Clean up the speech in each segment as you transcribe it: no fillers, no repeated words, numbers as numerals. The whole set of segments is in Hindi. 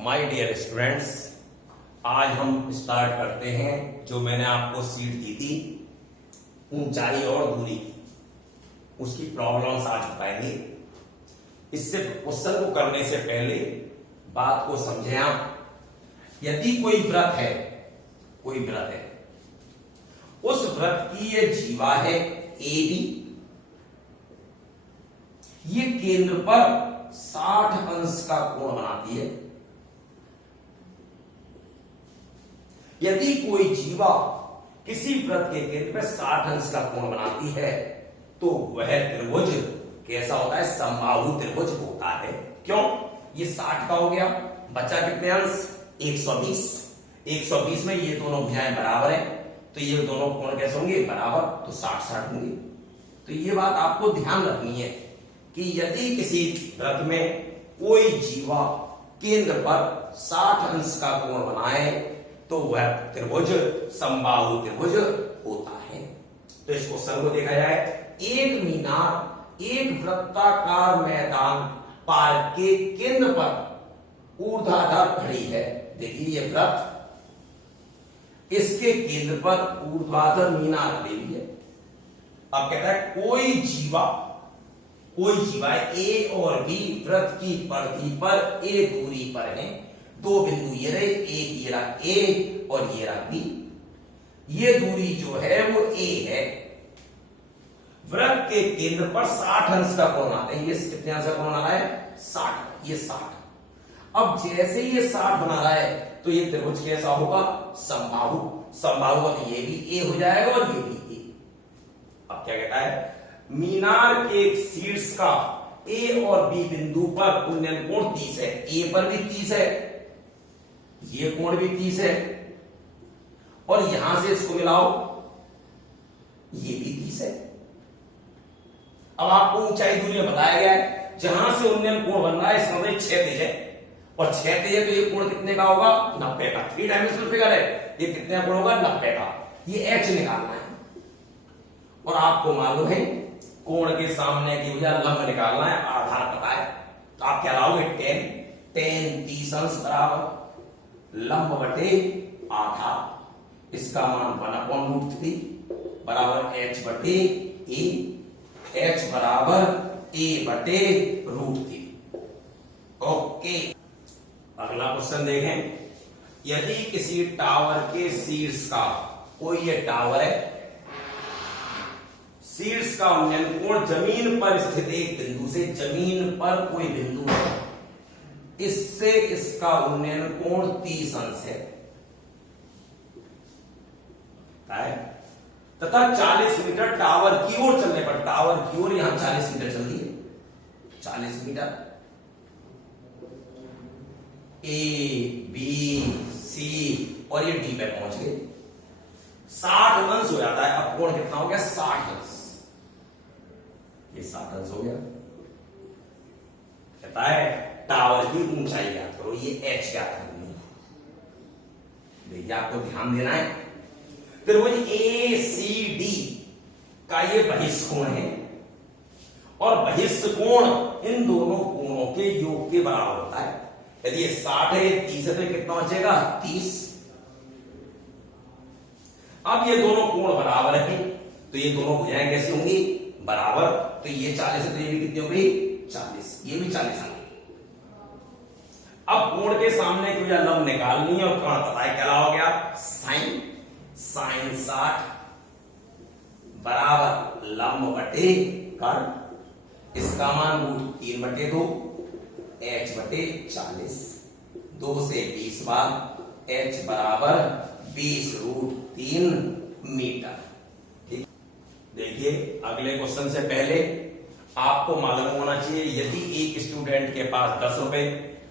माय डियर स्टूडेंट्स, आज हम स्टार्ट करते हैं जो मैंने आपको सीट दी थी ऊंचाई और दूरी की, उसकी प्रॉब्लम्स आज बताएंगे। इससे क्वेश्चन को करने से पहले बात को समझें आप। यदि कोई व्रत है, उस व्रत की ये जीवा है ए बी, ये केंद्र पर 60 अंश का कोण बनाती है। यदि कोई जीवा किसी व्रत के केंद्र पर 60 अंश का कोण बनाती है तो वह त्रिभुज कैसा होता है? समबाहु त्रिभुज होता है। क्यों? ये 60 का हो गया, बचा कितने अंश? 120। 120 में ये दोनों भुजाएं बराबर है तो ये दोनों कोण कैसे होंगे? बराबर, तो 60-60 होंगे। तो ये बात आपको ध्यान रखनी है कि यदि किसी व्रत में कोई जीवा केंद्र पर 60 अंश का कोण बनाए तो वह त्रिभुज समबाहु त्रिभुज होता है। तो इस क्वेश्चन को देखा जाए, एक मीनार एक वृत्ताकार मैदान पार्क के केंद्र पर ऊर्ध्वाधर खड़ी है। देखिए ये वृत्त, इसके केंद्र पर ऊर्ध्वाधर मीनार खड़ी हुई है। अब कहता है कोई जीवा ए और बी वृत्त की परिधि पर ए दूरी पर है। दो बिंदु ये रहे, एक ये रहा ए और ये रहा बी। ये दूरी जो है वो ए है। वृत्त के केंद्र पर 60 अंश का कोण आता है। ये कितने अंश का कोण आ रहा है? 60। ये 60। अब जैसे ये 60 बना रहा है तो ये त्रिभुज कैसा होगा? समबाहु। समबाहु का तो ये भी ए हो जाएगा और ये भी ए। अब क्या कहता है? मीनार के शीर्ष का ए और बी बिंदु पर उन्नयन कोण 30 है। ए पर भी 30 है, ये कोण भी 30 है, और यहां से इसको मिलाओ, ये भी 30 है। अब आपको ऊंचाई दूरी में बताया गया है, जहां से उन्नयन कोण बन रहा है इसका मतलब 6 तेज है, और 6 तेज है तो ये कोण कितने का होगा? 90 का। 3 डायमेंशनल फिगर है, ये कितने कोण होगा? 90 का। ये एच निकालना है, और आपको मालूम है कोण के सामने की भुजा लंब निकालना है, आधार पता है। तो आप क्या लाओगे? 10 30 अंश बराबर लंब बटे आधार। इसका मान 1/√3 बराबर h बटे ए। h बराबर a बटे √3। ओके, अगला क्वेश्चन देखें। यदि किसी टावर के शीर्ष का, कोई ये टावर है, शीर्ष का उन्नयन कोण जमीन पर स्थित एक बिंदु से, जमीन पर कोई बिंदु है, इससे इसका उन्नयन कोण 30 अंश है तथा 40 मीटर टावर की ओर चलने पर, टावर की ओर यहां 40 मीटर चल रही है, 40 मीटर ए बी सी और ये डी पे पहुंच गए, 60 अंश हो जाता है। अब कोण कितना हो गया? 60 अंश। ये 60 अंश हो गया। कहता है टावर की ऊंचाई ज्ञात करो, ये एच ज्ञात करनी है। देखिए आपको ध्यान देना है, त्रिभुज ए सी डी का ये बहिष्कोण है, और बहिष्कोण इन दोनों कोणों के योग के बराबर होता है। यदि ये 60 है, 30 है, तो कितना बचेगा? 30। अब ये दोनों कोण बराबर है तो ये दोनों भुजाएं कैसी होंगी? बराबर। तो ये 40 है तो ये भी कितनी हो गई? 40। ये भी 40 होंगे। अब कोण के सामने की भुजा लंब निकालनी है, और कोण पता है क्या हो गया? साइन 60 बराबर लंब बटे कर्ण। इसका मान √3/2 h बटे 40। 2 से 20 बार h बराबर 20√3 मीटर। ठीक। देखिए अगले क्वेश्चन से पहले आपको मालूम होना चाहिए, यदि एक स्टूडेंट के पास 10 रुपए,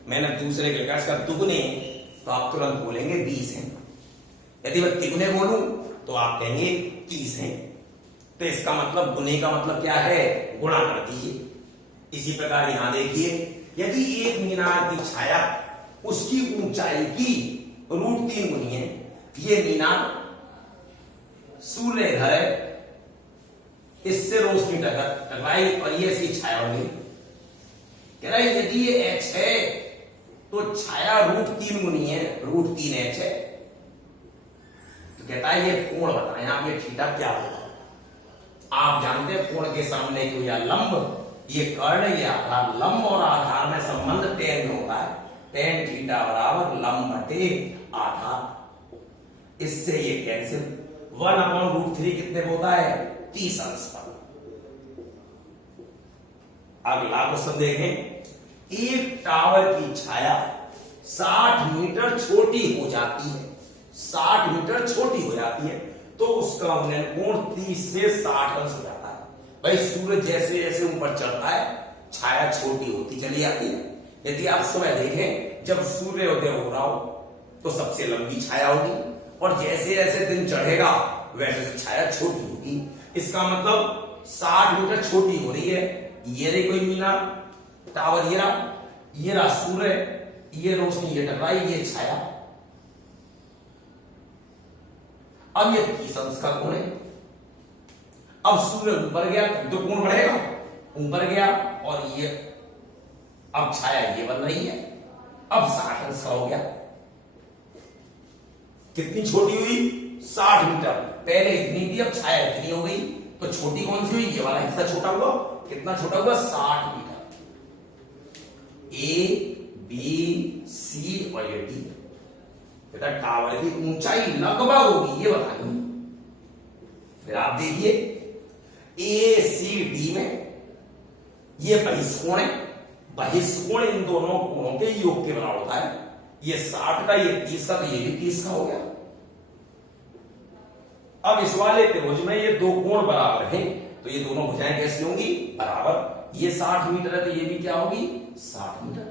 मैंने दूसरे के इसका दुगने, तो आप तुरंत बोलेंगे 20 हैं। यदि मैं तिगुने बोलूं तो आप कहेंगे 30 हैं। तो इसका मतलब, गुने का मतलब क्या है? गुणा कर दीजिए। इसी प्रकार यहां देखिए, यदि एक मीनार की छाया उसकी ऊंचाई की √3 गुनी है, ये मीनार सूर्य घर है, इससे रोशनी टकराई और ये इसकी छाया होगी। कह रहा है यदि ये h है तो छाया √3 गुनी है √3h है। तो कहता है ये कोण बताएं आप, ये थीटा क्या होगा। आप जानते हैं कोण के सामने को या लंब, ये कर्ण ये आधार, लंब और आधार में संबंध tan में होता है। tan थीटा बराबर लंब बटे आधार। इससे ये कैंसिल, 1/√3 कितने में होता है 30 अंश पर। अगला क्वेश्चन देखें, एक टावर की छाया 60 मीटर छोटी हो जाती है, 60 मीटर छोटी हो जाती है, तो उसका उन्नयन कोण 30 से 60 अंश हो जाता है। भाई सूरज जैसे जैसे ऊपर चढ़ता है छाया छोटी होती चली जाती है। यदि आप सुबह देखें जब सूर्योदय हो रहा हो तो सबसे लंबी छाया होगी, और जैसे जैसे दिन चढ़ेगा वैसे वैसे छाया छोटी होगी। इसका मतलब 60 मीटर छोटी हो रही है। ये रही कोई मीना टावर, ये रहा सूर्य, ये रोशनी ये टकराई, ये छाया। अब ये 30 अंश का कोण है। अब सूर्य ऊपर गया तो कोण बढ़ेगा, ऊपर गया, और ये अब छाया ये बन रही है, अब 60 अंश का हो गया। कितनी छोटी हुई 60 मीटर, पहले इतनी थी अब छाया इतनी हो गई, तो छोटी कौन सी हुई, ये वाला हिस्सा छोटा हुआ। कितना छोटा हुआ 60 मीटर। ए बी सी और ये डी, टावर की ऊंचाई लगभग होगी ये बतानी। फिर आप देखिए ए सी डी में ये बहिष्कोण है, बहिष्कोण इन दोनों कोणों के योग के बराबर होता है। ये 60 का ये 30 का, तो ये भी 30 का हो गया। अब इस वाले त्रिभुज में ये दो कोण बराबर हैं, तो ये दोनों भुजाएं कैसी होंगी बराबर। ये 60 मीटर है तो ये भी क्या होगी 60 मीटर।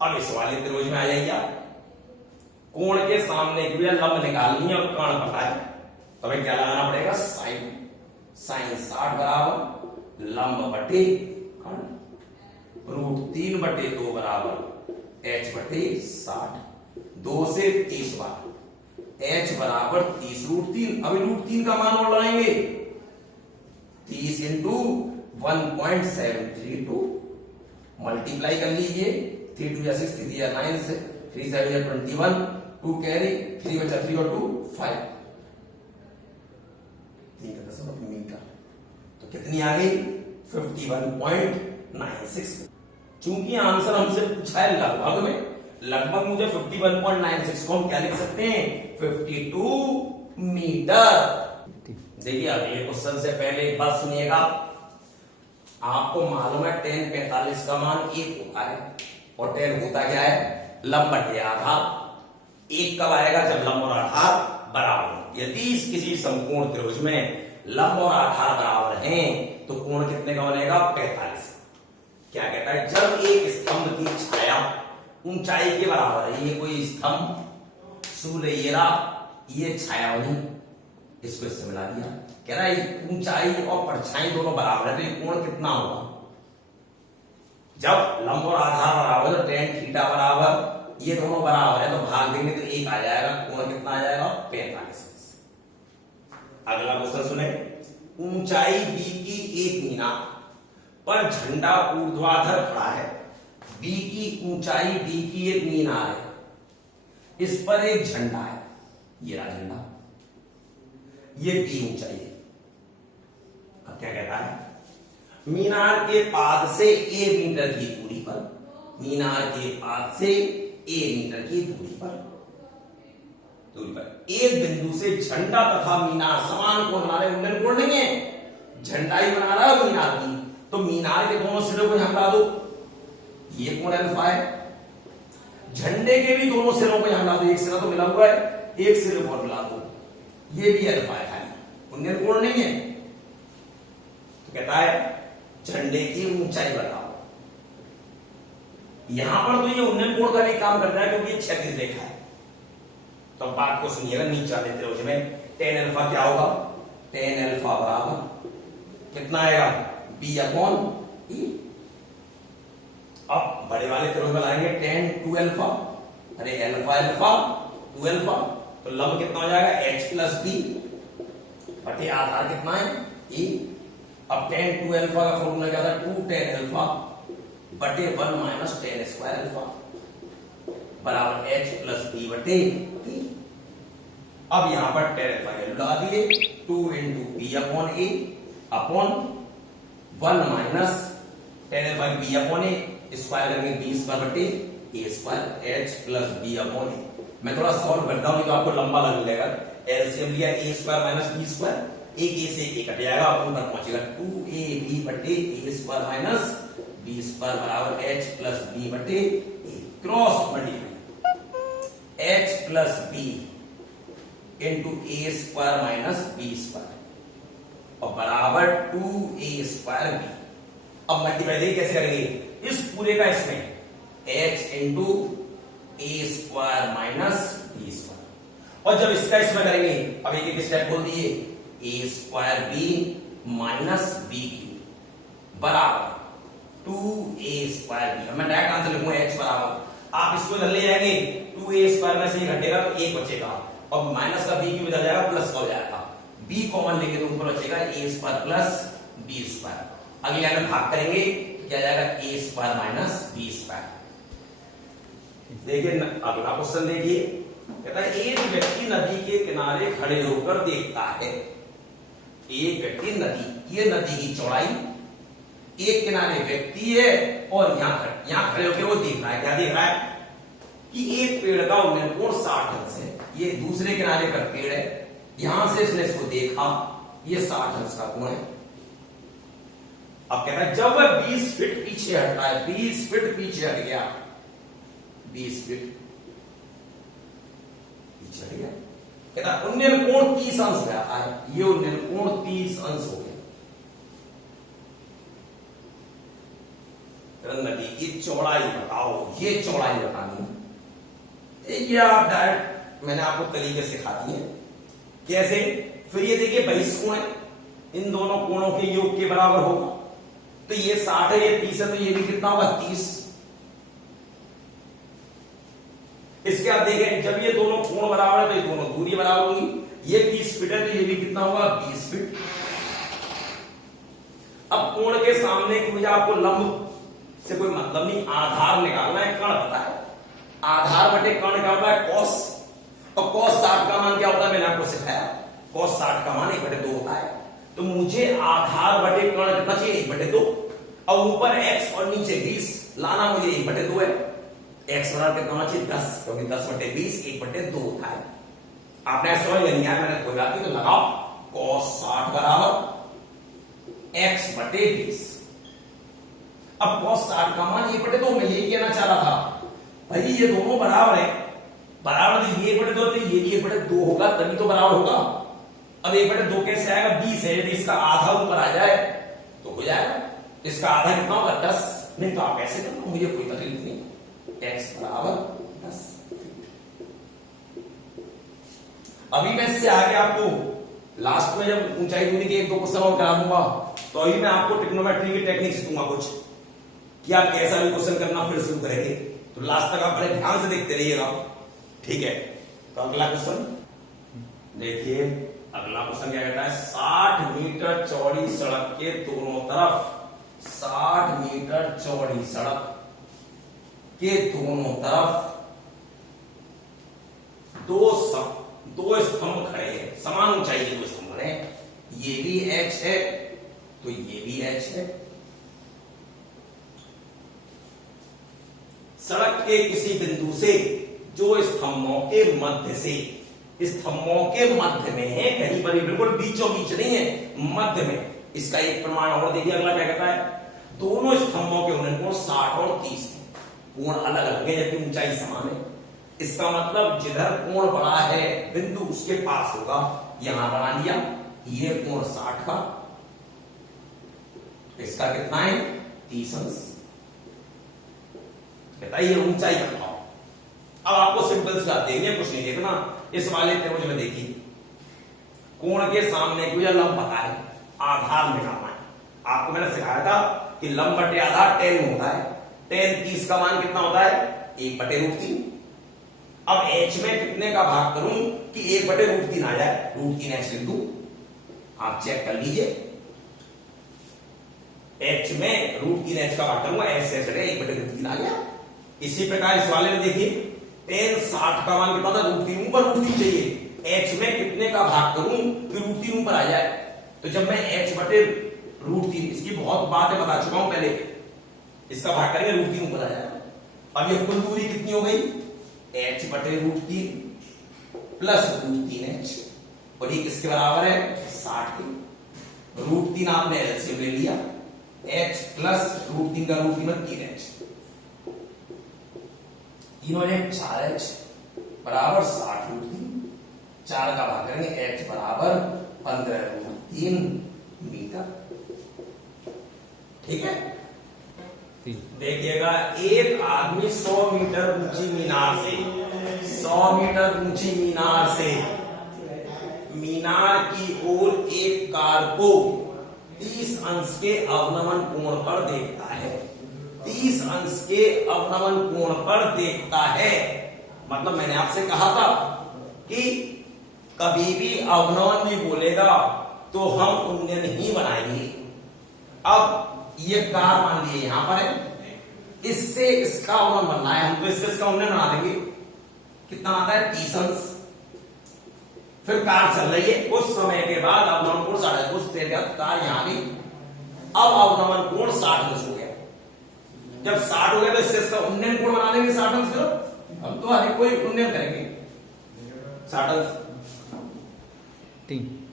अब इस वाले त्रिभुज में आ जाइए आप, कोण के सामने की लंब निकालनी है और कर्ण पता है, तो हमें क्या लगाना पड़ेगा साइन। साइन 60 बराबर लंब बटे कर्ण, √3 बटे 2 बराबर h बटे 60। 2 से 30 बार h बराबर 30 √3। अभी √3 का मान और लगाएंगे, 30 इंटू 1.732 मल्टीप्लाई कर लीजिए। 3 2 6 3 9 से 3 7 21, 2 कैरी 3 बचा 3 और 2 5, 3 का 10 मीटर। तो कितनी आ गई 51.96। चूंकि आंसर हमसे पूछा है लगभग में, लगभग मुझे 51.96 को हम क्या लिख सकते हैं 52 मीटर। देखिए अगले क्वेश्चन से पहले एक बात सुनिएगा, आपको मालूम है tan 45 का मान 1 होता है, और tan होता क्या है लंब बटे आधार। 1 कब आएगा जब लंब और आधार बराबर हो। यदि किसी समकोण त्रिभुज में लंब और आधार बराबर हैं तो कोण कितने का बनेगा 45। क्या कहता है, जब एक स्तंभ की छाया ऊंचाई के बराबर है, ये कोई स्तंभ सूर्य ये छाया बनी, इसको इससे मिला दिया। कह रहा है ऊंचाई और परछाई दोनों बराबर है, तो ये कोण कितना होगा। जब लंब और आधार बराबर है तो tan थीटा बराबर ये दोनों बराबर है, तो भाग देंगे तो 1 आ जाएगा, कोण कितना आ जाएगा 45। अगला क्वेश्चन सुने, ऊंचाई b की एक मीनार पर झंडा ऊर्ध्वाधर खड़ा है। b की ऊंचाई b की एक मीनार है, इस पर एक झंडा है, ये रहा झंडा, ये b ऊंचाई है। अब क्या कहता है, मीनार के पाद से a मीटर की दूरी पर, मीनार के पाद से a मीटर की दूरी पर एक बिंदु से झंडा तथा मीनार समान कोण बना रहे, उन्नयन कोण नहीं है, झंडा ही बना रहा है मीनार की, तो मीनार के दोनों सिरों को यहां ला दो, ये कोण अल्फा है। झंडे के भी दोनों सिरों को यहां ला दो, एक सिरा तो मिला हुआ है, एक सिरे को मिला दो, ये भी अल्फा है, खाली उन्नयन कोण नहीं है। तो कहता है झंडे की ऊंचाई बताओ। यहां पर तो ये उन्नयन कोण का भी काम कर रहा है क्योंकि क्षैतिज रेखा है। तो बात को सुनिएगा, नीचे वाले त्रिभुज में tan अल्फा क्या होगा, tan अल्फा बराबर कितना आएगा b/e। अब बड़े वाले त्रिभुज में लाएंगे tan 2 अल्फा, अरे अल्फा अल्फा 2 अल्फा, तो लंब कितना हो जाएगा h प्लस b बटे आधार कितना है e। अब tan 2 अल्फा का फॉर्मूला क्या था 2 tan अल्फा बटे 1 माइनस tan स्क्वायर अल्फा। बराबर एच प्लस बी बटे टी। अब यहां पर टेन अल्फा वैल्यू लगा दिए, 2 into b upon a upon 1 minus tan alpha b upon a, square करेंगे बी स्क्वायर बटे a square h plus b upon a. मैं थोड़ा सॉल्व करता हूं, तो आपको लंबा लग जाएगा। एलसीएम लिया ए स्क्वायर माइनस बी स्क्वायर, एक ए से एक कट जाएगा, ऊपर पहुंचेगा 2ab बटे a square minus b square बराबर एच प्लस बी बटे a. Cross multiply h plus b into a square minus b square और बराबर 2a स्क्वायर बी। अब मल्टीप्लाई देखिए कैसे करेंगे, इस पूरे का इसमें h into a square minus b square, और जब इसका इसमें करेंगे, अब एक एक स्टेप बोल दिए, a square b minus b cube बराबर 2a स्क्वायर बी। मैं डायरेक्ट आंसर लिखूंगा h बराबर, आप इसको इधर ले जाएंगे 2a स्क्वायर में से ये घटेगा तो एक बचेगा, और माइनस का b क्यू इधर जाएगा प्लस का हो जाएगा, b कॉमन लेंगे तो ऊपर बचेगा a square plus b square. अगले लाइन में भाग करेंगे तो क्या जाएगा a square minus b square. देखिए अगला क्वेश्चन देखिए, कहता है एक व्यक्ति नदी के किनारे खड़े होकर देखता है, एक व्यक्ति नदी, ये नदी की चौड़ाई, एक किनारे व्यक्ति है और यहां खड़े होकर वो देख रहा है, क्या देख रहा है कि एक पेड़ का उन्नयन कोण 60 अंश है, ये दूसरे किनारे पर पेड़ है, यहां से इसने इसको देखा, ये 60 अंश का कोण है। अब कहता है जब वह 20 फीट पीछे हटता है, 20 फीट पीछे हट गया, 20 फीट पीछे हट गया, कहता उन्नयन कोण 30 अंश हो जाता है, ये उन्नयन कोण 30 अंश हो गया। नदी की चौड़ाई बताओ, ये चौड़ाई बतानी, ये आप डायरेक्ट मैंने आपको तरीके सिखा दिए कैसे। फिर ये देखिए 22 कोण है, इन दोनों कोणों के योग के बराबर होगा, तो ये 60 है, ये 30 है, तो ये भी कितना होगा 30। इसके आप देखें जब ये दोनों कोण बराबर है तो ये दोनों दूरी बराबर होगी, ये 20 फीट है तो ये भी कितना होगा 20 फीट। अब कोण के सामने की वजह आपको लंब से कोई मतलब नहीं, आधार निकालना है, कर्ण पता है, आधार बटे कर्ण क्या होता है कॉस, और कॉस 60 का मान क्या होता है मैंने आपको सिखाया, कॉस 60 का मान 1/2 होता है, तो मुझे आधार बटे कर्ण कितना चाहिए 1/2, और ऊपर x और नीचे 20 लाना मुझे 1/2 है, x बराबर कितना होना चाहिए 10, क्योंकि 10/20 1/2 होता है। आपने समझ नहीं आया, मैंने कोई बात नहीं, तो लगाओ cos 60 बराबर x/20। अब cos 60 का मान 1/2, मैं यही कहना चाह रहा था भाई, ये दोनों बराबर है, बराबर तो ये 1/2 तो ये भी 1/2 होगा, तभी तो बराबर होगा। अब 1/2 कैसे आएगा, 20 है, यदि इसका आधा ऊपर आ जाए तो हो जाएगा, इसका आधा कितना होगा 10, नहीं तो आप ऐसे करना, मुझे कोई तकलीफ नहीं, x बराबर 10। अभी मैं इससे आगे आपको लास्ट में जब ऊंचाई दूरी के 1-2 क्वेश्चन और करा दूंगा, तो अभी मैं आपको ट्रिग्नोमेट्री की टेक्निक दूंगा कुछ, कि आप कैसा भी क्वेश्चन करना फिर शुरू करेंगे, तो लास्ट तक आप बड़े ध्यान से देखते रहिएगा, ठीक है। तो अगला क्वेश्चन देखिए, अगला क्वेश्चन क्या कहता है, 60 मीटर चौड़ी सड़क के दोनों तरफ, 60 मीटर चौड़ी सड़क के दोनों तरफ दो स्तंभ खड़े हैं, समान ऊंचाई के 2 स्तंभ खड़े हैं, ये भी h है तो ये भी h है। सड़क के किसी बिंदु से जो स्तंभों के मध्य से, स्तंभों के मध्य में है, कहीं पर भी बिल्कुल बीचों बीच नहीं है, मध्य में। इसका एक प्रमाण और देखिए, अगला क्या कहता है, दोनों स्तंभों के उन्नयन कोण 60 और 30 है, कोण अलग अलग है जबकि ऊंचाई समान है। इसका मतलब जिधर कोण बड़ा है बिंदु उसके पास होगा, यहां बना लिया, ये कोण 60 का, इसका कितना है 30 अंश। बताइए ऊंचाई बताओ। अब आपको सिंपल सी बात देखनी है, कुछ नहीं देखना, इस वाले त्रिभुज में देखिए, कोण के सामने को या लंब पता है, आधार निकालना है। आपको मैंने सिखाया था कि लंब बटे आधार tan होता है, tan 30 का मान कितना होता है 1/√3। अब h में कितने का भाग करूं कि 1/√3 आ जाए, √3 h लिख दूं, आप चेक कर लीजिए, h में √3 h का भाग करूंगा, h से चले 1/√3 आ गया। इसी प्रकार इस वाले में देखिए, tan 60 का मान कितना था, √3 ऊपर √3 चाहिए। h में कितने का भाग करूं कि √3 ऊपर आ जाए, तो जब मैं h बटे √3, इसकी बहुत बातें बता चुका हूं पहले, इसका भाग करेंगे √3 ऊपर आ जाएगा। अब ये कुल दूरी कितनी हो गई, h बटे √3 प्लस √3h, और ये किसके बराबर है, 60 के। √3 आपने एलसीएम ले लिया, h प्लस √3 का √3 में 3h, तीनों ने 4h बराबर 60 √3, 4 का भाग करेंगे, h बराबर 15 √3 मीटर। ठीक है, देखिएगा, एक आदमी 100 मीटर ऊंची मीनार से, 100 मीटर ऊंची मीनार से मीनार की ओर एक कार को 30 अंश के अवनमन कोण पर देखता है, 30 अंश के अवनमन कोण पर देखता है। मतलब मैंने आपसे कहा था कि कभी भी अवनमन भी बोलेगा तो हम उन्नयन ही बनाएंगे। अब ये कार मान लीजिए यहां पर है, इससे इसका अवनमन बनना है, हम तो इससे इसका उन्नयन बना देंगे। कितना आता है, 30 अंश। फिर कार चल रही है, कुछ समय के बाद अवनमन कोण 60, कुछ देर के बाद कार यहां भी, अब अवनमन कोण 60 अंश हो गया। जब 60 हो गया तो इससे इसका उन्नयन कोण बना देंगे 60 अंश। फिर अब तो अधिक कोई उन्नयन करेंगे 60 अंश,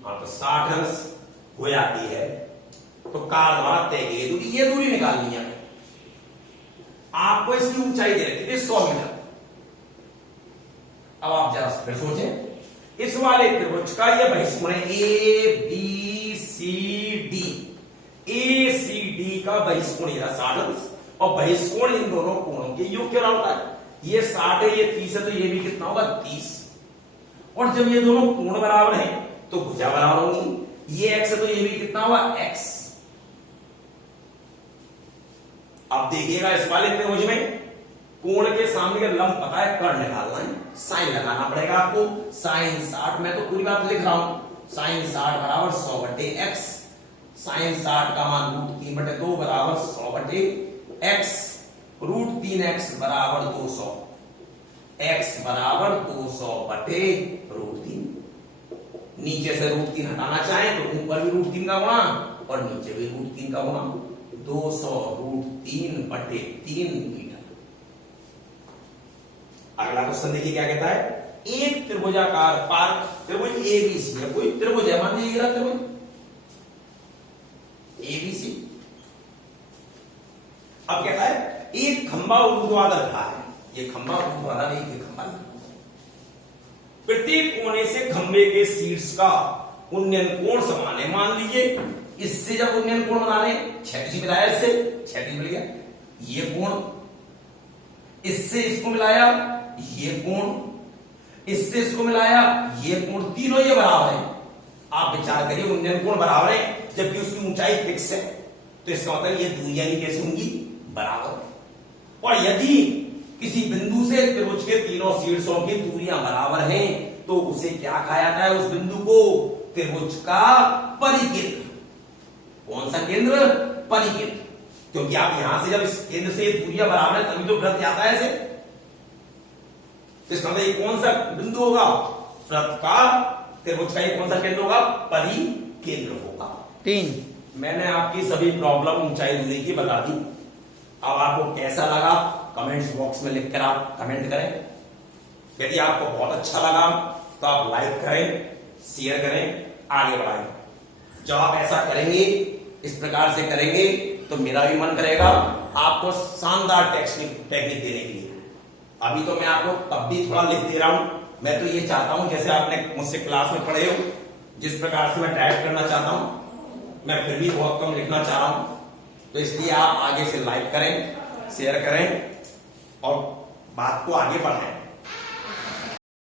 हाँ तो 60 अंश हो जाती है, तो कार द्वारा तय की दूरी, ये दूरी निकालनी है। आपको इसकी ऊंचाई दे रखी थी 100 मीटर। अब आप जरा फिर सोचें, इस वाले त्रिभुज का ये बहिष्कोण है A B C D, A C D का बहिष्कोण ये 60 अंश, और बहिष्कोण इन दोनों कोणों के योग क्या होता है, ये 60 है, ये 30 है, तो ये भी कितना होगा, 30। और जब ये दोनों कोण बराबर हैं तो भुजा बराबर होंगी, ये x है तो ये भी कितना होगा, x। अब देखिएगा, इस वाले त्रिभुज में कोण के सामने का लंब पता है, कर्ण निकालना है, साइन लगाना पड़ेगा आपको। साइन 60, मैं तो पूरी बात लिख रहा हूं, साइन 60 बराबर 100 बटे x, साइन 60 का मान √3 बटे 2 बराबर 100 बटे x, √3x बराबर 200, x बराबर 200 बटे √3। नीचे से √3 हटाना चाहें तो ऊपर भी √3 का गुणा और नीचे भी √3 का गुणा, 200 √3 बटे 3 मीटर। अगला क्वेश्चन देखिए क्या कहता है, एक त्रिभुजाकार पार्क, त्रिभुज एबीसी है, कोई त्रिभुज है, मान लीजिए ये त्रिभुज एबीसी। अब कहता है एक खंबा ऊर्ध्वाधर खड़ा है, ये खंबा ऊर्ध्वाधर नहीं, ये खंबा नहीं। प्रत्येक कोने से खंबे के शीर्ष का उन्नयन कोण समान है। मान लीजिए इससे जब उन्नयन कोण बनाने, क्षैतिज मिलाया, इससे क्षैतिज मिल गया, ये कोण, इससे इसको मिलाया, ये कोण, इससे इसको मिलाया, ये कोण, तीनों ये बराबर है। आप विचार करिए, उन्नयन कोण बराबर है जबकि उसकी ऊंचाई फिक्स है, तो इसका मतलब ये दूरियां भी कैसे होंगी, बराबर। और यदि किसी बिंदु से त्रिभुज के तीनों शीर्षों की दूरियां बराबर हैं तो उसे क्या कहा जाता है, उस बिंदु को त्रिभुज का परिकेंद्र। कौन सा केंद्र, परिकेंद्र, क्योंकि आप यहां से जब इस केंद्र से दूरियां बराबर है तभी तो वृत्त आता है ऐसे। इसका मतलब ये कौन सा बिंदु होगा, वृत्त का, त्रिभुज का ये कौन सा केंद्र होगा, परिकेंद्र होगा। 3 मैंने आपकी सभी प्रॉब्लम ऊंचाई दूरी की बता दी। अब आपको कैसा लगा कमेंट्स बॉक्स में लिखकर आप कमेंट करें। यदि आपको बहुत अच्छा लगा तो आप लाइक करें, शेयर करें, आगे बढ़ाएं। जब आप ऐसा करेंगे, इस प्रकार से करेंगे, तो मेरा भी मन करेगा आपको शानदार टेक्निक देने के लिए। अभी तो मैं आपको तब भी थोड़ा लिख दे रहा हूं, मैं तो ये चाहता हूं जैसे आपने मुझसे क्लास में पढ़े हो, जिस प्रकार से मैं टाइप करना चाहता हूं, मैं फिर भी बहुत कम लिखना चाह रहा हूं। तो इसलिए आप आगे से लाइक करें, शेयर करें और बात को आगे बढ़ाएं।